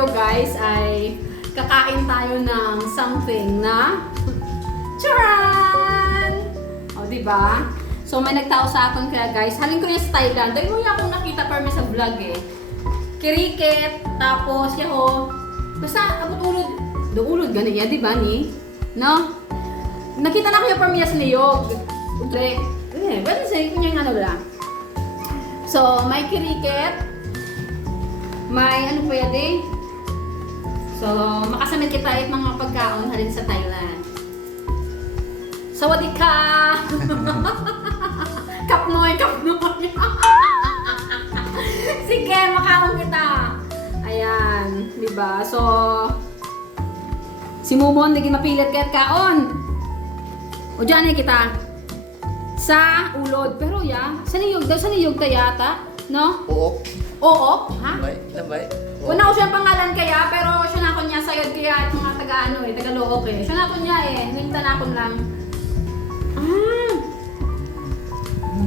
video guys ay kakain tayo ng something na charan! O, diba? So, may nagtao sa akin kaya guys, halin ko yung sa Thailand. Dahil mo yung akong nakita per sa vlog eh. Kirikit, tapos yaho. Basta, abot ulod. Ulod ganun yan, diba ni? No? Nakita na kayo per sa niyog. Udre. Pwede sa kunyang ano lang. So, may kirikit. May ano pa yan eh. So, makasamit kita at mga pagkaon halin sa Thailand. Sawadee ka! Kapnoy, kapnoy! Sige, makaon kita! Ayan, diba? So, si Mumon, naging mapilit kaya't kaon. O dyan ay kita. Sa ulod. Pero ya, sa niyog daw, sa niyog kaya yata. No? Oo. Oo? Ha? Labay. Una ko siyang pangalan kaya, pero siya na ako niya sayod kaya at mga taga-ano eh, taga-Look eh. Siya na ako niya eh, ninta na ako lang.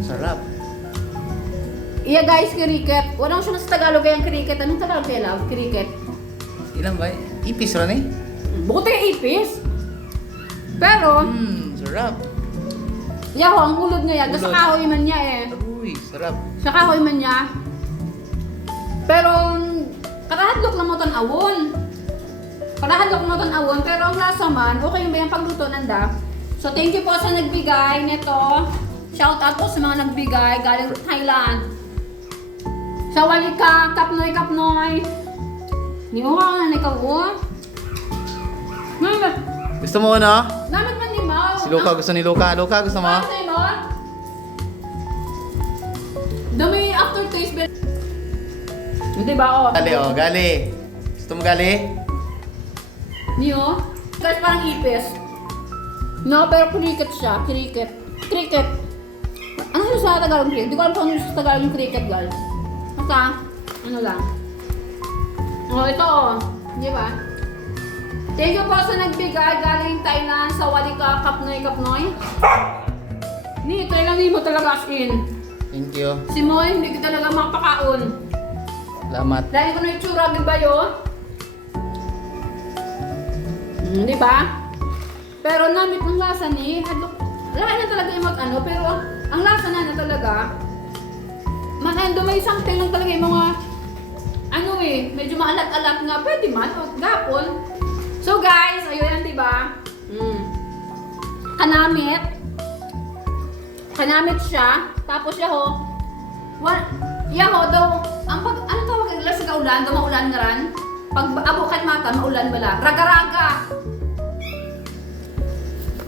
Sarap. Iya guys, cricket. Wala ko siya sa Tagalog kayang cricket. Anong Tagalog kaya love? Cricket. Ilan ba? Ipis rin eh. Bukod tayo ipis. Pero, Sarap. yaho, ang ulod niya yan. Sa Ulod. kahoy man niya eh. Uy, sarap. Sa kahoy man niya. Pero, karahadlok lang mo tan-awon. Karahadlok mo tan-awon. Pero ang lasa man, okay ba yung pagluto nanda? So, thank you po sa nagbigay nito. Shout out po sa mga nagbigay galing Thailand. Sa wali ka, kapnoy, kapnoy. Hindi mo ka na nikaw. Gusto mo ano? Naman man ni Mau. Si Luca, gusto ni Luca. Luca, gusto mo? Dami aftertaste. Hindi ba ako? Gali, oh. Gali. Gusto mo gali? Niyo? Guys, parang ipis. No, pero cricket siya. Cricket. Cricket. Ano yung sa Tagalog cricket? Hindi ko alam kung ano yung sa Tagalog yung cricket, guys. Basta, ano lang. Oh, ito oh. Di ba? Thank you po sa nagbigay galing Thailand sa Walika Kapnoy Kapnoy. Ni, Thailand mo talaga as in. Thank you. Si Moy, hindi ko talaga makapakaon. Salamat. Dahil ko na yung tsura, di ba yun? Di ba? Pero namit ng lasa ni, lahat na talaga yung mag-ano, pero ang lasa na talaga, manendo may something lang talaga yung mga, ano eh, medyo maalat-alat nga, pwede man, o gapon. So guys, ayun yan, di ba? Kanamit siya, tapos yaho, yaho daw, ang pag, ano tawag ang sa kaulan, daw maulan na ran, pag abukan mata, maulan bala, raga-raga.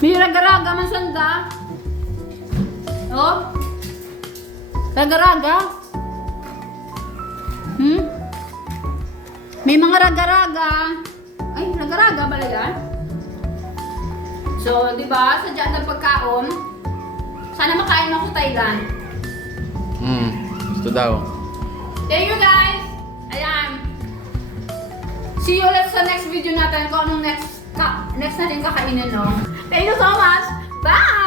May raga-raga man sanda. Oh? Raga-raga? May mga raga-raga. Ay, raga-raga ba yan? So, di ba, sadya ng pagkaon, sana makain ako sa Thailand. Gusto daw. Thank you guys! Ayan. See you ulit sa next video natin kung anong next natin kakainin, no? Thank you so much! Bye!